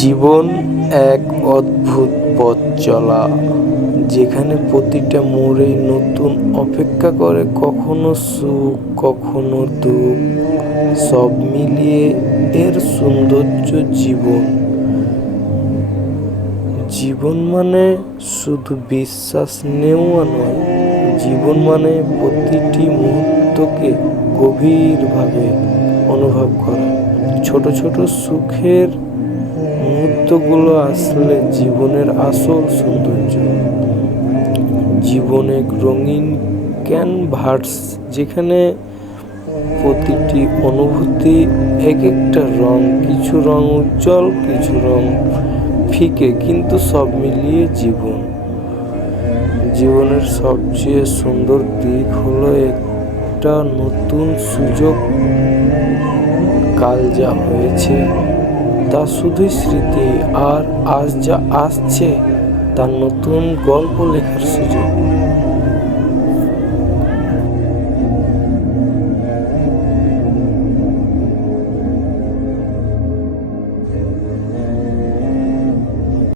জীবন এক অদ্ভুত পথ চলা, যেখানে প্রতিটা মোড়েই নতুন অপেক্ষা করে, কখনো সুখ কখনো দুঃখ, সব মিলিয়ে এর সৌন্দর্য। জীবন মানে শুধু বিশ্বাস নেওয়া নয়, জীবন মানে প্রতিটি মুহূর্তকে গভীরভাবে অনুভব করা। ছোট ছোট সুখের মুহূর্তগুলো আসলে জীবনের আসল সৌন্দর্য। জীবন এক রঙিন ক্যানভাস, যেখানে প্রতিটি অনুভূতি এক একটা রং, কিছু রং উজ্জ্বল, কিছু রং ফিকে, কিন্তু সব মিলিয়ে জীবনের সবচেয়ে সুন্দর দিক হলো একটা নতুন সুযোগ। কাল যা হয়েছে তা শুধুই স্মৃতি, আর আজ যা আসছে তার নতুন গল্প লেখার সুযোগ।